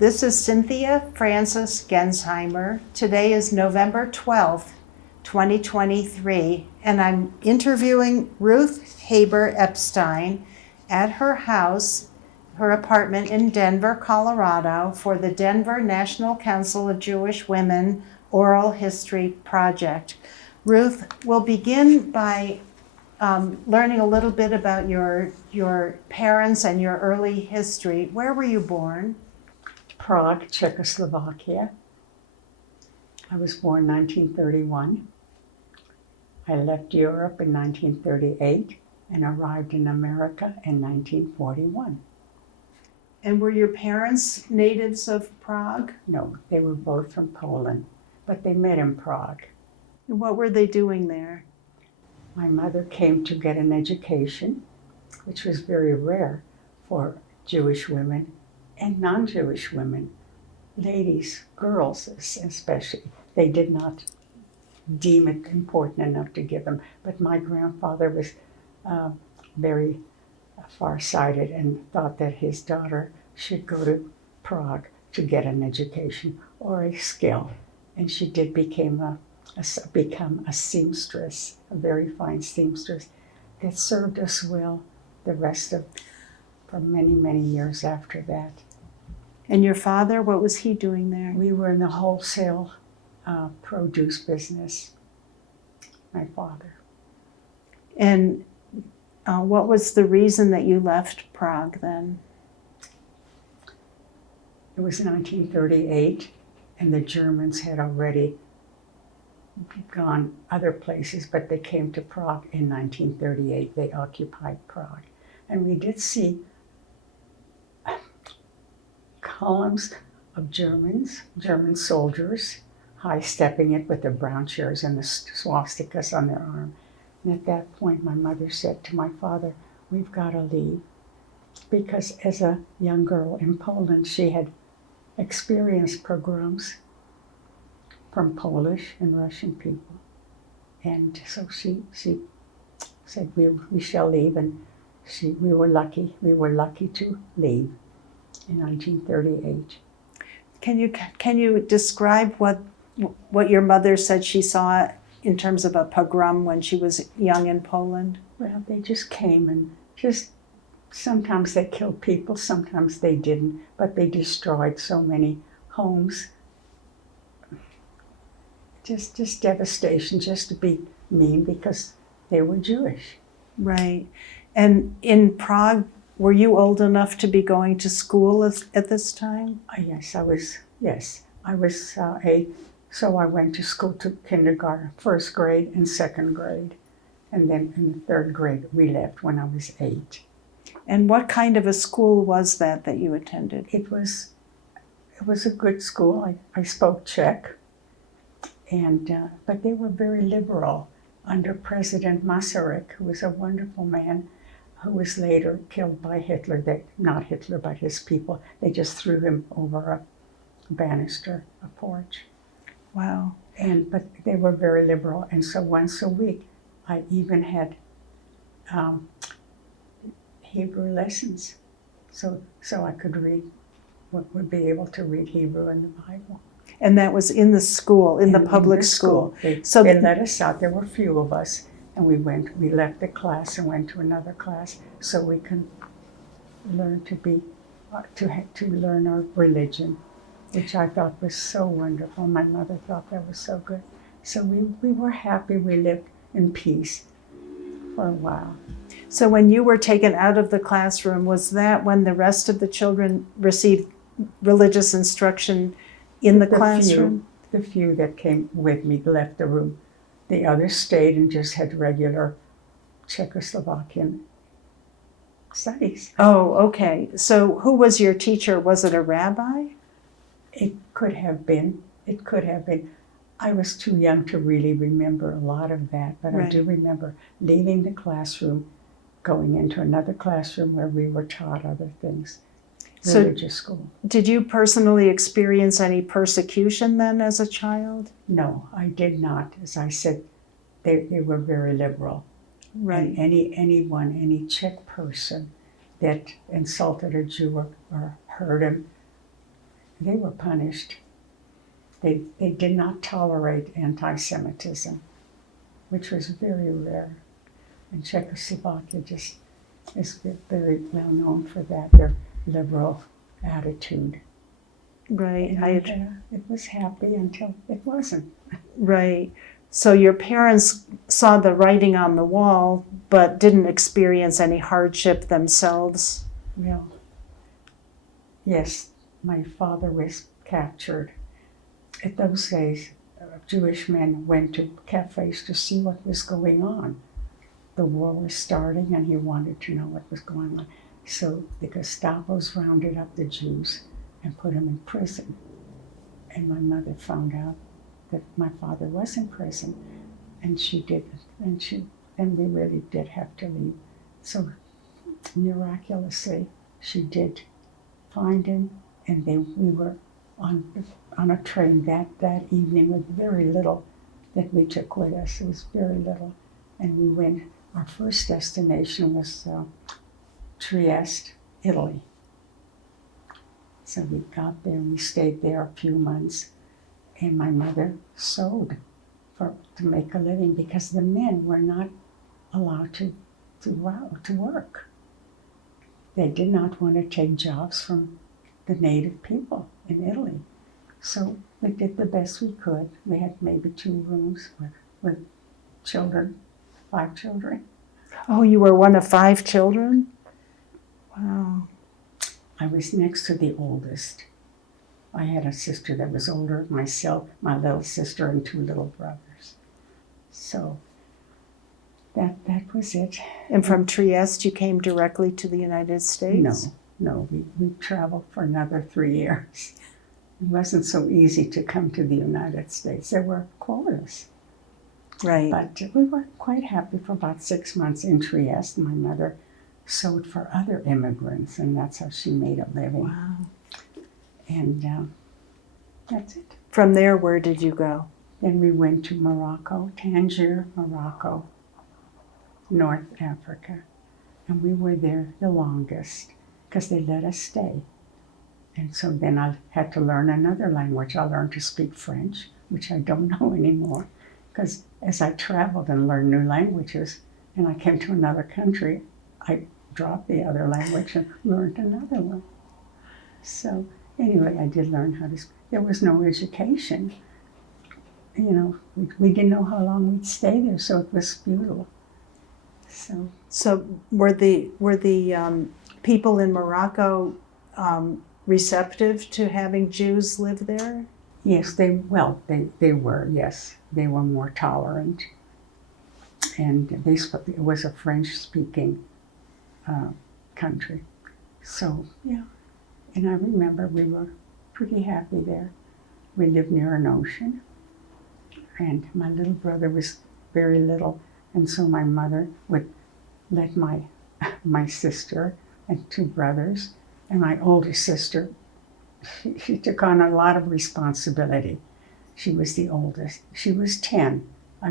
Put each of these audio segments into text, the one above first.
This is Cynthia Frances Gensheimer. Today is November 12th, 2023, and I'm interviewing Ruth Epstein at her house, her apartment in Denver, Colorado, for the Denver National Council of Jewish Women Oral History Project. Ruth, we'll begin by learning a little bit about your parents and your early history. Where were you born? Prague, Czechoslovakia. I was born 1931. I left Europe in 1938 and arrived in America in 1941. And were your parents natives of Prague? No, they were both from Poland, but they met in Prague. And what were they doing there? My mother came to get an education, which was very rare for Jewish women and non-Jewish women, ladies, girls especially. They did not deem it important enough to give them. But my grandfather was very farsighted and thought that his daughter should go to Prague to get an education or a skill. And she did become a seamstress, a very fine seamstress that served us well for many, many years after that. And your father, what was he doing there? We were in the wholesale produce business, my father. And what was the reason that you left Prague then? It was 1938, and the Germans had already gone other places, but they came to Prague in 1938. They occupied Prague. And we did see columns of German soldiers high-stepping it with their brown chairs and the swastikas on their arm. And at that point, my mother said to my father, "We've got to leave." Because as a young girl in Poland, she had experienced pogroms from Polish and Russian people. And so she said, we shall leave. And we were lucky to leave in 1938. Can you describe what your mother said she saw in terms of a pogrom when she was young in Poland? Well, they just came and sometimes they killed people, sometimes they didn't, but they destroyed so many homes. Just devastation, just to be mean because they were Jewish. Right. And in Prague, were you old enough to be going to school at this time? Yes, I was. So I went to school to kindergarten, first grade and second grade. And then in the third grade, we left when I was 8. And what kind of a school was that you attended? It was a good school. I spoke Czech. But they were very liberal under President Masaryk, who was a wonderful man, who was later killed by Hitler. Not Hitler, but his people. They just threw him over a banister, a porch. Wow. But they were very liberal, and so once a week, I even had Hebrew lessons, so I could would be able to read Hebrew in the Bible. And that was in the school, in the public school. They let us out. There were few of us, and we left the class and went to another class so we could learn to learn our religion, which I thought was so wonderful. My mother thought that was so good. So we were happy. We lived in peace for a while. So when you were taken out of the classroom, was that when the rest of the children received religious instruction in the classroom? The few that came with me left the room. The others stayed and just had regular Czechoslovakian studies. Oh, okay. So who was your teacher? Was it a rabbi? It could have been. I was too young to really remember a lot of that, but right. I do remember leaving the classroom, going into another classroom where we were taught other things. Religious school. Did you personally experience any persecution then as a child? No, I did not. As I said, they were very liberal. Right. And any Czech person that insulted a Jew or hurt him, they were punished. They did not tolerate anti-Semitism, which was very rare. And Czechoslovakia just is very well known for that, their liberal attitude. Right. And it was happy until it wasn't. Right. So your parents saw the writing on the wall, but didn't experience any hardship themselves? Well, yes, my father was captured. In those days, Jewish men went to cafes to see what was going on. The war was starting and he wanted to know what was going on. So the Gestapo's rounded up the Jews and put them in prison. And my mother found out that my father was in prison, and she didn't. And we really did have to leave. So miraculously, she did find him, and we were on a train that evening with very little that we took with us. It was very little. And we went, our first destination was Trieste, Italy. So we got there, we stayed there a few months, and my mother sewed to make a living because the men were not allowed to work. They did not want to take jobs from the native people in Italy. So we did the best we could. We had maybe 2 rooms with children, 5 children. Oh, you were one of 5 children? Wow. I was next to the oldest. I had a sister that was older, myself, my little sister, and 2 little brothers. So that was it. And from Trieste, you came directly to the United States? No, we traveled for another 3 years. It wasn't so easy to come to the United States. There were quotas. Right. But we were quite happy for about 6 months in Trieste. My mother sewed for other immigrants, and that's how she made a living. Wow. And that's it. From there, where did you go? Then we went to Morocco, Tangier, Morocco, North Africa. And we were there the longest because they let us stay. And so then I had to learn another language. I learned to speak French, which I don't know anymore. Because as I traveled and learned new languages, and I came to another country, I dropped the other language and learned another one. So anyway, I did learn how to speak. There was no education. You know, we didn't know how long we'd stay there, so it was futile. So were the people in Morocco receptive to having Jews live there? Yes, they were, yes. They were more tolerant. And it was a French-speaking country. So, yeah. And I remember we were pretty happy there. We lived near an ocean. And my little brother was very little. And so my mother would let my sister and 2 brothers and my older sister, she took on a lot of responsibility. She was the oldest. She was 10. By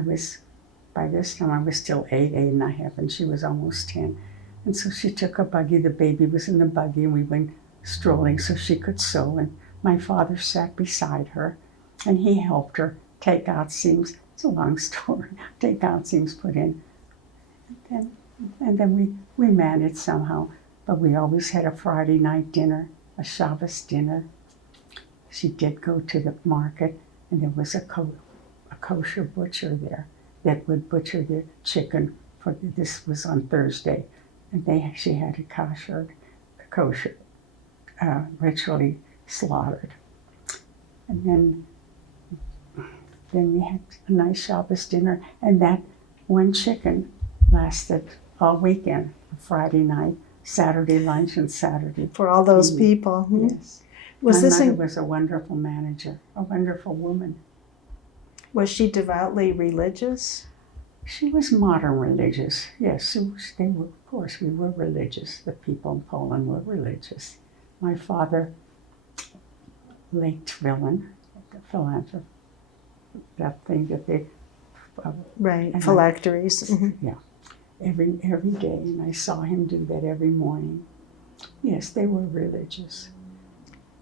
this time I was still 8 and a half, and she was almost 10. And so she took a buggy, the baby was in the buggy, and we went strolling so she could sew. And my father sat beside her, and he helped her take out seams. It's a long story. Take out seams, put in. And then we managed somehow. But we always had a Friday night dinner, a Shabbos dinner. She did go to the market, and there was a kosher butcher there that would butcher the chicken. This was on Thursday, and she had it kosher, ritually slaughtered. And then we had a nice Shabbos dinner, and that one chicken lasted all weekend, Friday night, Saturday lunch, and Saturday. For all those people. Yes. My mother was a wonderful manager, a wonderful woman. Was she devoutly religious? She was modern religious, yes. They were, of course, we were religious. The people in Poland were religious. My father, late Tvilin, the philanthropist, that thing that they... right, phylacteries. Yeah, every day, and I saw him do that every morning. Yes, they were religious.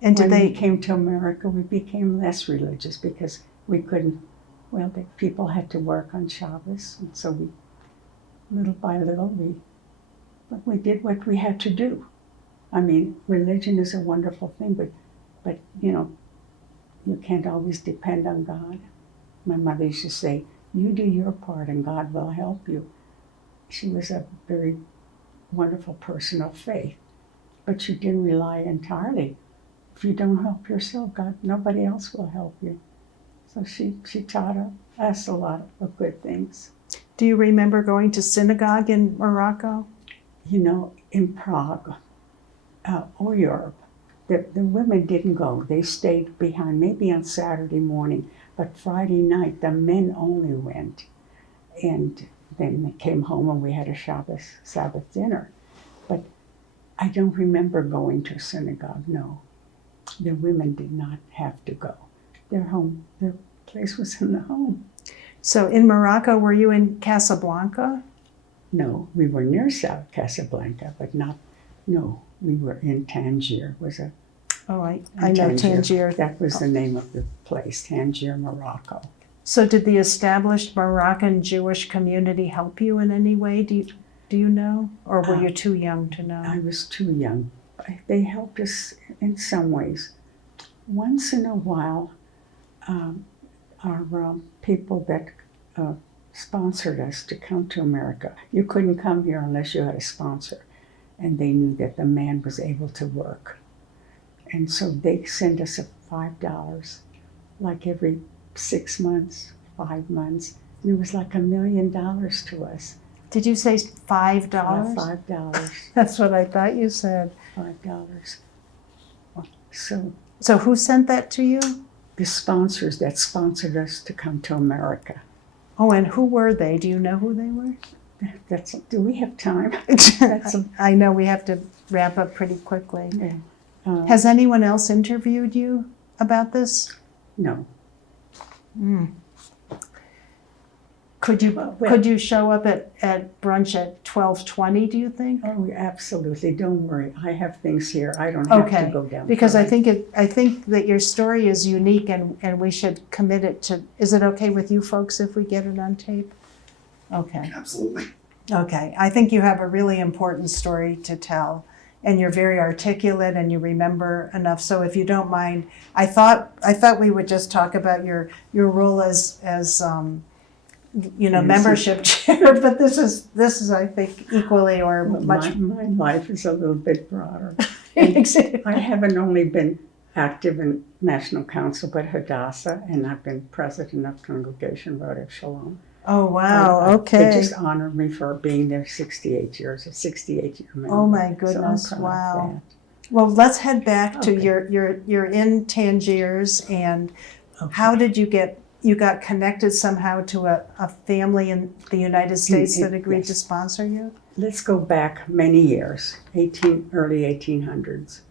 And did when we they, came to America, we became less religious because we couldn't, well, the people had to work on Shabbos, and so we, little by little, we did what we had to do. I mean, religion is a wonderful thing, but you know, you can't always depend on God. My mother used to say, you do your part and God will help you. She was a very wonderful person of faith, but she didn't rely entirely. If you don't help yourself, God, nobody else will help you. So she taught us a lot of good things. do you remember going to synagogue in Morocco? You know, in Prague or Europe, the women didn't go. They stayed behind, maybe on Saturday morning, but Friday night the men only went. And then they came home and we had a Sabbath dinner. But I don't remember going to synagogue, no. The women did not have to go. Their place was in the home. So in Morocco, were you in Casablanca? No, we were near South Casablanca, but no, we were in Tangier. Oh, I know Tangier. That was the name of the place, Tangier, Morocco. So did the established Moroccan Jewish community help you in any way? Do you know? Or were you too young to know? I was too young. They helped us in some ways. Once in a while, our people that sponsored us to come to America, you couldn't come here unless you had a sponsor. And they knew that the man was able to work. And so they sent us $5, like every 6 months, 5 months. And it was like $1 million to us. Did you say $5? $5. That's what I thought you said. $5. So who sent that to you? The sponsors that sponsored us to come to America. Oh, and who were they? Do you know who they were? Do we have time? I know we have to wrap up pretty quickly. Yeah. Has anyone else interviewed you about this? No. Could you show up at brunch at 12:20, do you think? Oh, absolutely. Don't worry. I have things here. I don't have to go down. Because I think that your story is unique and we should commit it to, is it okay with you folks if we get it on tape? Okay. Absolutely. Okay. I think you have a really important story to tell and you're very articulate and you remember enough. So if you don't mind, I thought we would just talk about your role as membership chair, but this is I think equally or much. My life is a little bit broader. Exactly. I haven't only been active in National Council, but Hadassah, and I've been president of Congregation Rodef Shalom. Oh wow! Okay. They just honored me for being there 68 years, a 68-year member. Oh my goodness! So wow. Well, let's head back to Okay. you're in Tangiers, and how did you got connected somehow to a family in the United States that agreed to sponsor you? Let's go back many years, early 1800s.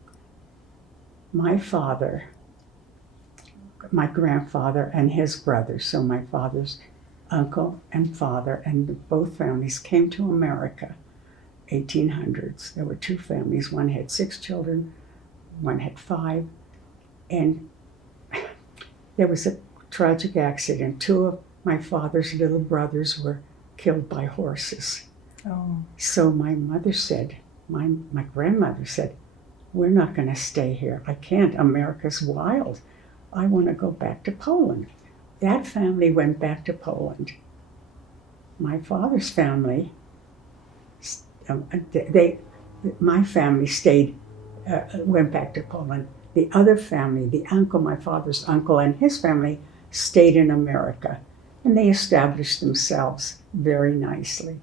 My father, my grandfather, and his brothers, so my father's uncle and father, and both families came to America, 1800s. There were two families. One had 6 children, one had 5, and there was a tragic accident. 2 of my father's little brothers were killed by horses. Oh. So my mother said, my grandmother said, we're not going to stay here. I can't. America's wild. I want to go back to Poland. That family went back to Poland. My father's family, my family went back to Poland. The other family, the uncle, my father's uncle and his family stayed in America, and they established themselves very nicely.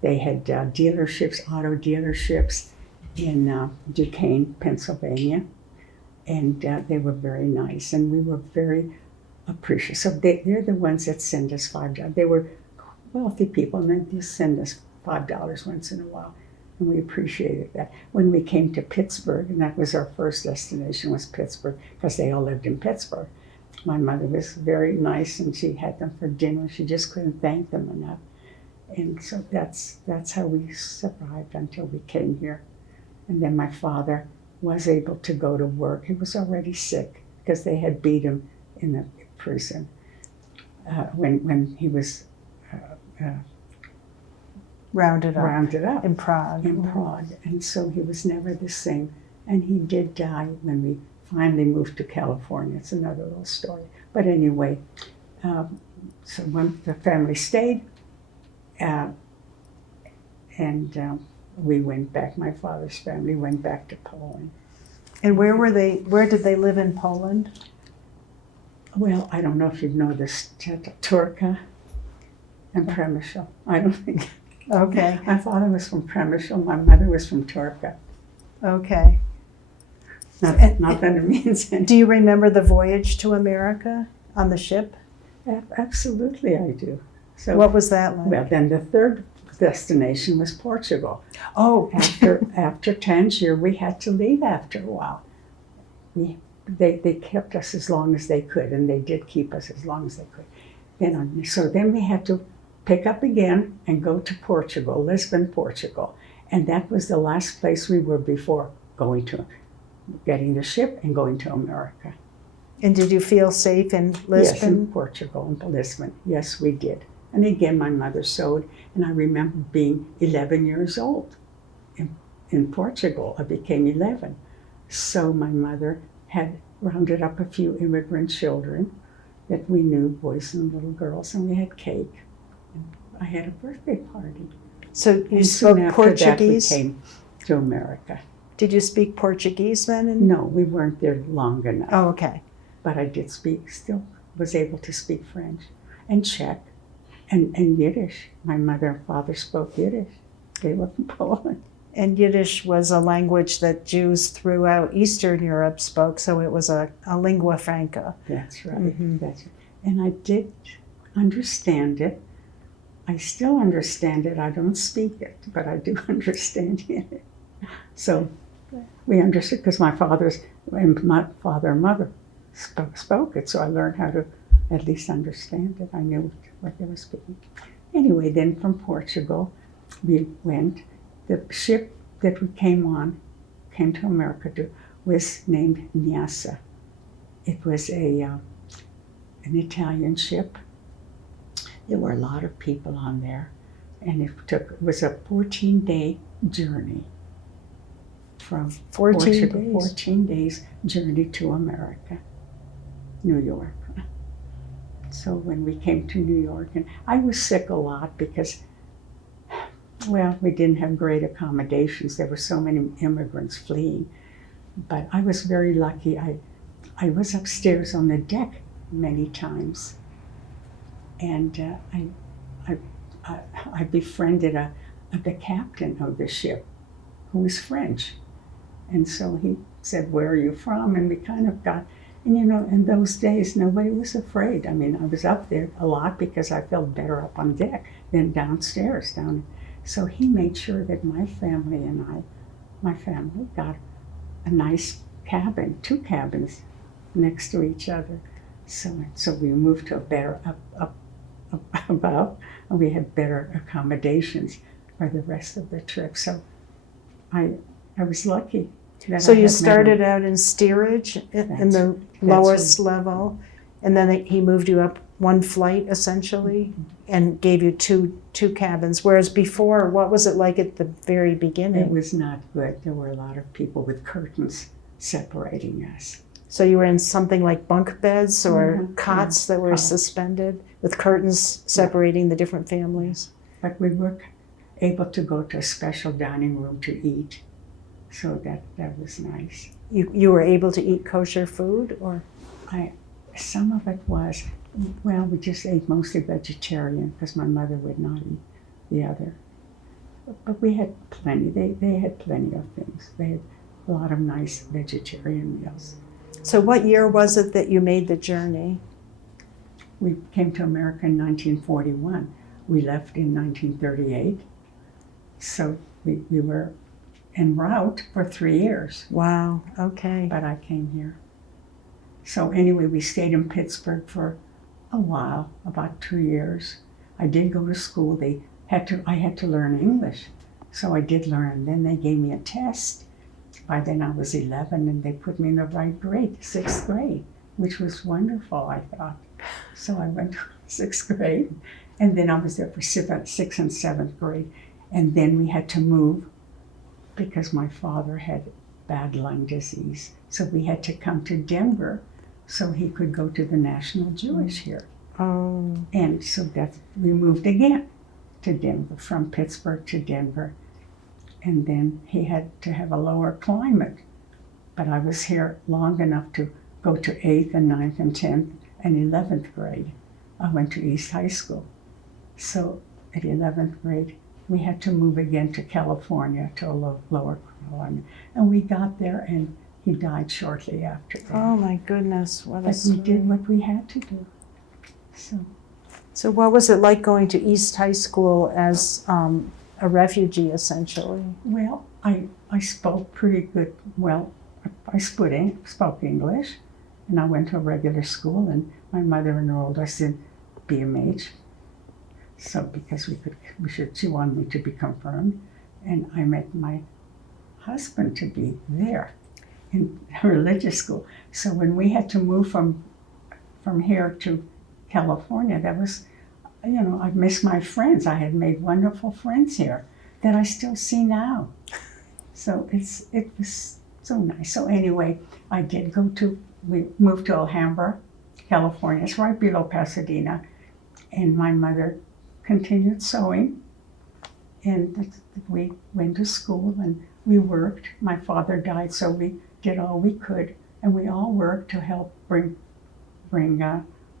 They had dealerships, auto dealerships in Duquesne, Pennsylvania, and they were very nice, and we were very appreciative. So they're the ones that send us $5. They were wealthy people, and they send us $5 once in a while, and we appreciated that. When we came to Pittsburgh, and that was our first destination, was Pittsburgh, because they all lived in Pittsburgh. My mother was very nice, and she had them for dinner. She just couldn't thank them enough. And so that's how we survived until we came here. And then my father was able to go to work. He was already sick because they had beat him in the prison when he was Rounded up in Prague. in Prague. And so he was never the same. And he did die when we finally moved to California. It's another little story. But anyway, so when the family stayed, we went back. My father's family went back to Poland. And where did they live in Poland? Well, I don't know if you know this, Turka and Przemysl. I don't think. Okay. My father was from Przemysl. My mother was from Turka. Okay. Not that it means anything. Do you remember the voyage to America on the ship? Absolutely, I do. So What was that like? well, then the third destination was Portugal. Oh, After Tangier, we had to leave after a while. They kept us as long as they could, and they did keep us as long as they could. So then we had to pick up again and go to Portugal, Lisbon, Portugal. And that was the last place we were before getting the ship and going to America. and did you feel safe in Lisbon? Yes, in Portugal, in Lisbon. Yes, we did. And again, my mother sewed, and I remember being 11 years old. In Portugal, I became 11. So my mother had rounded up a few immigrant children that we knew, boys and little girls, and we had cake. And I had a birthday party. So you And spoke soon after Portuguese? that, we came to America. Did you speak Portuguese then? No, we weren't there long enough. Oh, okay. But I did still was able to speak French and Czech and Yiddish. My mother and father spoke Yiddish. They were from Poland. And Yiddish was a language that Jews throughout Eastern Europe spoke, so it was a lingua franca. That's right. Mhm. That's right. And I did understand it. I still understand it. I don't speak it, but I do understand it. So we understood because my father and mother spoke it, so I learned how to at least understand it. I knew what they were speaking. Anyway, then from Portugal, we went. The ship that we came to America to, was named Nyassa. It was an Italian ship. There were a lot of people on there, and it was a 14-day journey from 14 Portugal, days. 14 days journey to America, New York. So when we came to New York, and I was sick a lot because, well, we didn't have great accommodations. There were so many immigrants fleeing. But I was very lucky. I was upstairs on the deck many times. And I befriended the captain of the ship, who was French. And so he said, "Where are you from?" And we kind of got, and in those days, nobody was afraid. I mean, I was up there a lot because I felt better up on deck than downstairs. So he made sure that my family got a nice cabin, 2 cabins next to each other. So we moved to a better up above, and we had better accommodations for the rest of the trip. So I was lucky. So you started out in steerage in the lowest level, and then he moved you up one flight essentially, and gave you two cabins. Whereas before, what was it like at the very beginning? It was not good. There were a lot of people with curtains separating us. So you were in something like bunk beds or cots that were Cots. suspended with curtains separating the different families? But we were able to go to a special dining room to eat. So that was nice. You were able to eat kosher food, or? Some of it was, well, we just ate mostly vegetarian because my mother would not eat the other. But we had plenty. They had plenty of things. They had a lot of nice vegetarian meals. So what year was it that you made the journey? We came to America in 1941. We left in 1938. So we were en route for 3 years. Wow, okay. But I came here. So anyway, we stayed in Pittsburgh for a while, about 2 years. I did go to school. I had to learn English. So I did learn. Then they gave me a test, by then I was 11, and they put me in the right grade, 6th grade, which was wonderful, I thought. So I went to 6th grade, and then I was there for 6th and 7th grade. And then we had to move because my father had bad lung disease. So we had to come to Denver so he could go to the National Jewish here. Oh. And so we moved again to Denver, from Pittsburgh to Denver. And then he had to have a lower climate. But I was here long enough to go to 8th and 9th and 10th and 11th grade. I went to East High School. So at 11th grade, we had to move again to California, to a lower Carolina. And we got there, and he died shortly after that. Oh my goodness, what a But we did what we had to do. So what was it like going to East High School as a refugee, essentially? Well, I spoke pretty good. Well, I spoke English, and I went to a regular school, and my mother enrolled us in BMH. So because she wanted me to be confirmed, and I met my husband to be there in religious school. So when we had to move from here to California, that was, I missed my friends. I had made wonderful friends here that I still see now. So it was so nice. So anyway, we moved to Alhambra, California. It's right below Pasadena. And my mother continued sewing. And we went to school and we worked. My father died, so we did all we could. And we all worked to help bring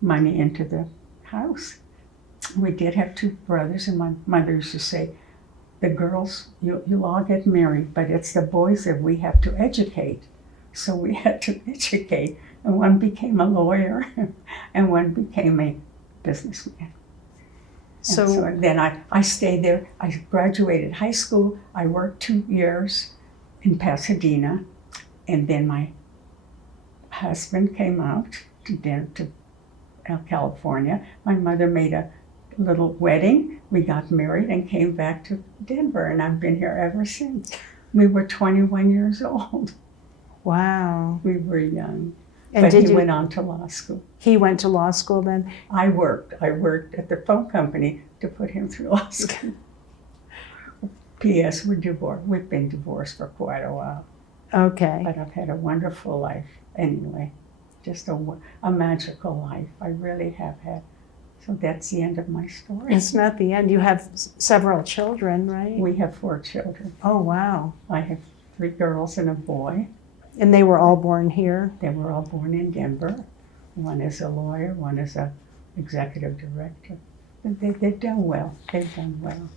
money into the house. We did have 2 brothers, and my mother used to say, the girls, you'll all get married, but it's the boys that we have to educate. So we had to educate, and one became a lawyer, and one became a businessman. So then I stayed there. I graduated high school. I worked 2 years in Pasadena, and then my husband came out to California. My mother made a little wedding. We got married and came back to Denver, and I've been here ever since. We were 21 years old. Wow. We were young. And but he went on to law school. He went to law school then? I worked at the phone company to put him through law school. P.S. We're divorced. We've been divorced for quite a while. Okay. But I've had a wonderful life anyway. Just a magical life. I really have had. So that's the end of my story. It's not the end. You have several children, right? We have 4 children. Oh, wow. I have 3 girls and a boy. And they were all born here? They were all born in Denver. One is a lawyer, one is an executive director. They've done well. They've done well.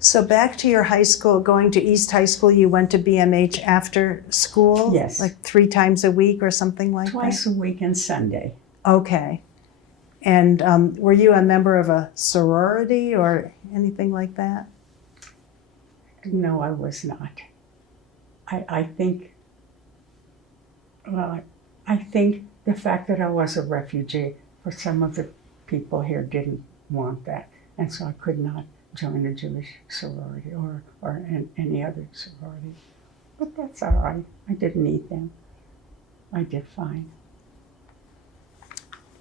So back to your high school, going to East High School, you went to BMH after school? Yes. Like 3 times a week or something like that? Twice a week and Sunday. Okay. And were you a member of a sorority or anything like that? No, I was not. I think the fact that I was a refugee, for some of the people here didn't want that. And so I could not join a Jewish sorority or any other sorority. But that's all right. I didn't need them. I did fine.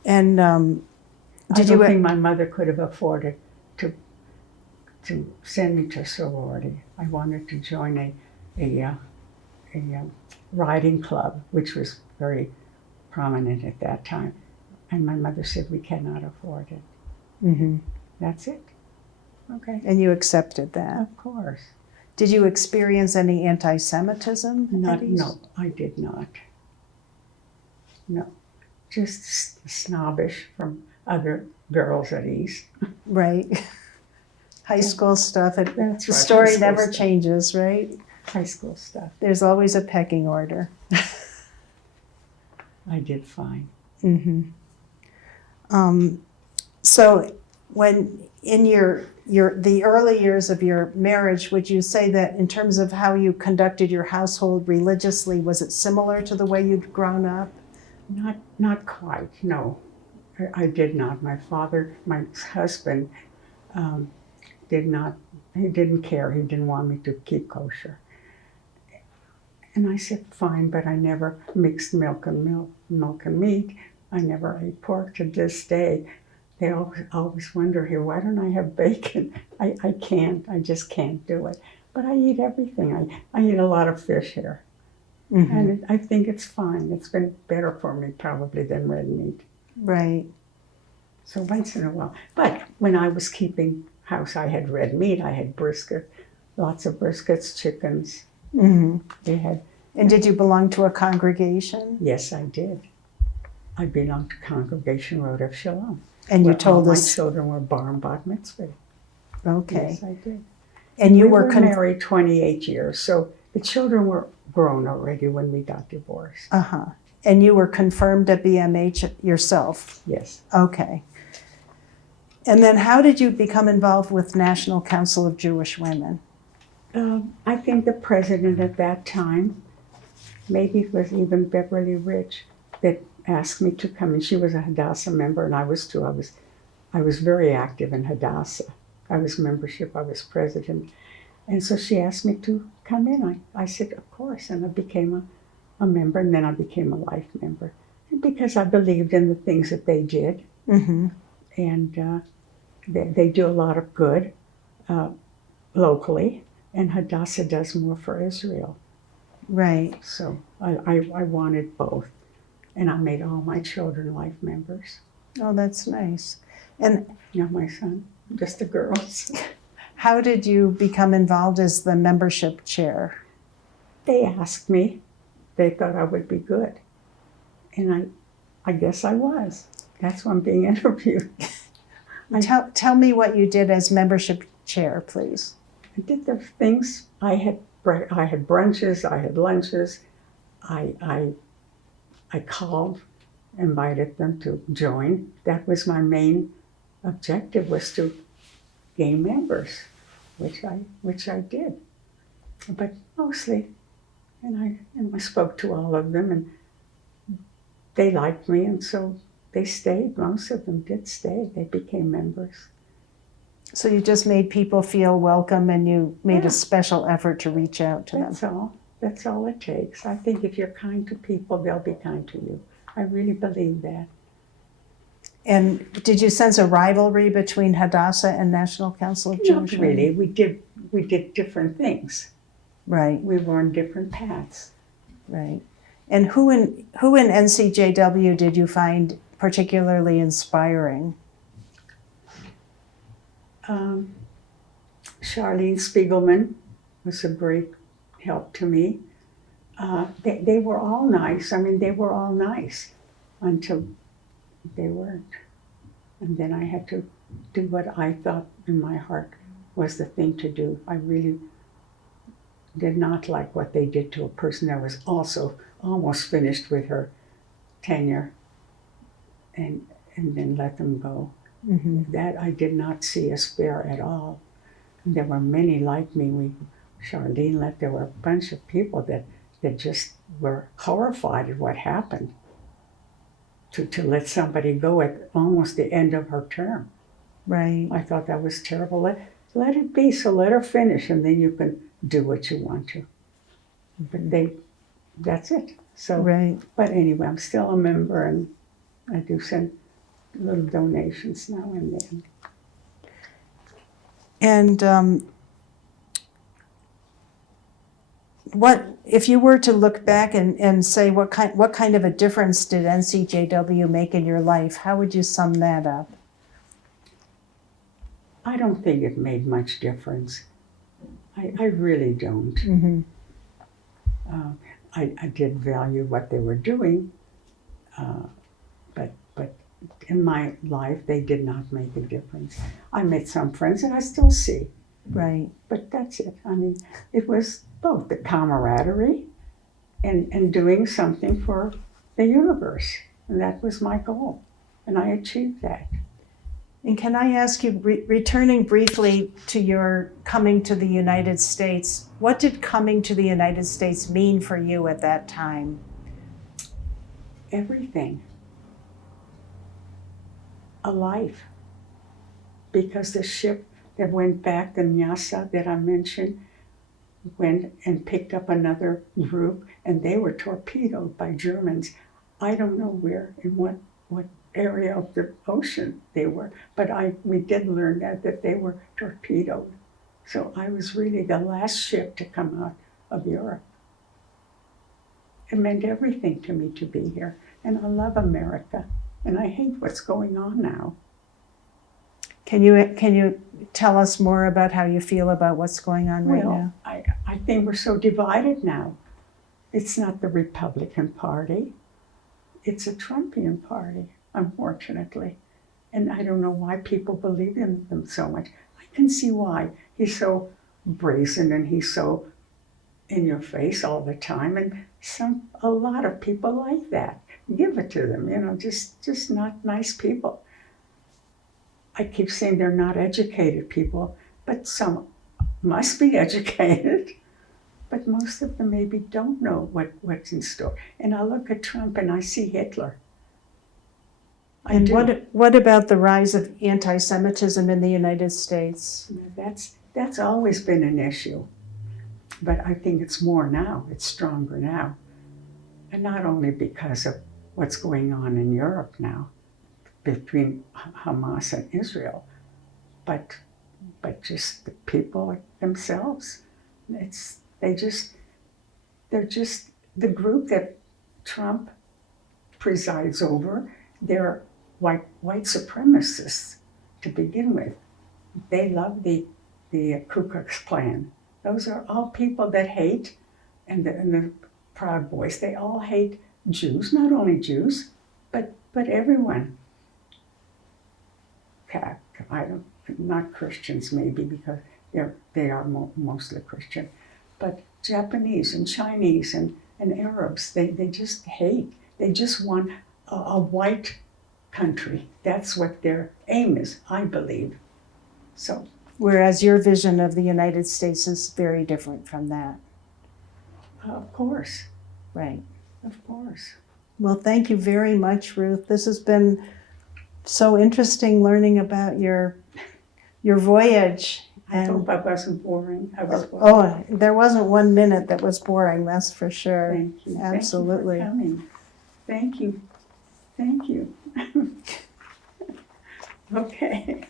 And I don't think my mother could have afforded to send me to a sorority. I wanted to join a riding club, which was very prominent at that time. And my mother said, we cannot afford it. Mm-hmm. That's it. Okay. And you accepted that? Of course. Did you experience any anti-Semitism? No, I did not. No. Just snobbish from other girls at East. Right. High school stuff. That's The right, story never changes, right? High school stuff. There's always a pecking order. I did fine. Mm-hmm. So when in the early years of your marriage, would you say that in terms of how you conducted your household religiously, was it similar to the way you'd grown up? Not quite, no. I did not. My husband, did not, he didn't care. He didn't want me to keep kosher. And I said, fine, but I never mixed milk and meat. I never ate pork to this day. They always wonder here, why don't I have bacon? I can't, I just can't do it. But I eat everything. I eat a lot of fish here. Mm-hmm. And I think it's fine. It's been better for me probably than red meat. Right. So once in a while. But when I was keeping house, I had red meat, I had brisket, lots of briskets, chickens. Mm-hmm. We had. And did you belong to a congregation? Yes, I did. I belonged to Congregation Road of Shalom. And you told all us. my children were bar and bat mitzvah. Okay. Yes, I did. And you we were married 28 years, so the children were grown already when we got divorced. Uh-huh. And you were confirmed at BMH yourself? Yes. Okay. And then how did you become involved with National Council of Jewish Women? I think the president at that time, maybe it was even Beverly Rich, that asked me to come in. She was a Hadassah member, and I was too. I was very active in Hadassah. I was membership, I was president. And so she asked me to come in. I said, of course, and I became a member, and then I became a life member. And because I believed in the things that they did, Mm-hmm. and they do a lot of good locally, and Hadassah does more for Israel. Right. So I wanted both, and I made all my children life members. Oh, that's nice. And Not my son, just the girls. how did you become involved as the membership chair? They asked me. They thought I would be good, and I guess I was. That's why I'm being interviewed. Tell me what you did as membership chair, please. I did the things. I had brunches, I had lunches. I called, invited them to join. That was my main objective, was to gain members, which I did. But mostly, and I spoke to all of them, and they liked me, and so they stayed. Most of them did stay. They became members. So you just made people feel welcome, and you made Yeah. a special effort to reach out to them. That's all. That's all it takes. I think if you're kind to people, they'll be kind to you. I really believe that. And did you sense a rivalry between Hadassah and National Council of Not Jewish Women? really. We did different things. Right, We were on different paths. right. And who in NCJW did you find particularly inspiring? Charlene Spiegelman was a great help to me. They were all nice. I mean, they were all nice until they weren't. And then I had to do what I thought in my heart was the thing to do. I really did not like what they did to a person that was also almost finished with her tenure, and then let them go. Mm-hmm. That I did not see as fair at all. And there were many like me. Charlene there were a bunch of people that just were horrified at what happened. To let somebody go at almost the end of her term. Right. I thought that was terrible. Let it be, so let her finish, and then you can do what you want to. But that's it. So, Right. But anyway, I'm still a member, and I do send little donations now and then. And what if you were to look back and say what kind of a difference did NCJW make in your life? How would you sum that up? I don't think it made much difference. I really don't. Mm-hmm. I did value what they were doing, but in my life they did not make a difference. I met some friends and I still see. Right. But that's it. I mean, it was both the camaraderie and doing something for the universe. And that was my goal. And I achieved that. And can I ask you, returning briefly to your coming to the United States, what did coming to the United States mean for you at that time? Everything. A life. Because the ship that went back, the Nyasa that I mentioned, went and picked up another group, and they were torpedoed by Germans. I don't know where, in what area of the ocean they were, but we did learn that they were torpedoed. So I was really the last ship to come out of Europe. It meant everything to me to be here, and I love America, and I hate what's going on now. Can you tell us more about how you feel about what's going on right Well, now? I think we're so divided now. It's not the Republican Party. It's a Trumpian party, unfortunately. And I don't know why people believe in them so much. I can see why. He's so brazen and he's so in your face all the time. And a lot of people like that. Give it to them, just not nice people. I keep saying they're not educated people, but some must be educated. But most of them maybe don't know what's in store. And I look at Trump and I see Hitler. And what about the rise of anti-Semitism in the United States? That's always been an issue. But I think it's more now, it's stronger now. And not only because of what's going on in Europe now, between Hamas and Israel, but just the people themselves. They're just the group that Trump presides over. They're white supremacists to begin with. They love the Ku Klux Klan. Those are all people that hate, and the Proud Boys. They all hate Jews, not only Jews, but everyone. Not Christians maybe, because they are mostly Christian, but Japanese and Chinese and Arabs, they just hate. They just want a white country. That's what their aim is, I believe. So, Whereas your vision of the United States is very different from that. of course, Right. of course. Well, thank you very much, Ruth. This has been so interesting learning about your voyage. I hope I wasn't boring. Oh, there wasn't 1 minute that was boring, that's for sure. Thank you. Absolutely. Thank you for coming. Thank you. Okay.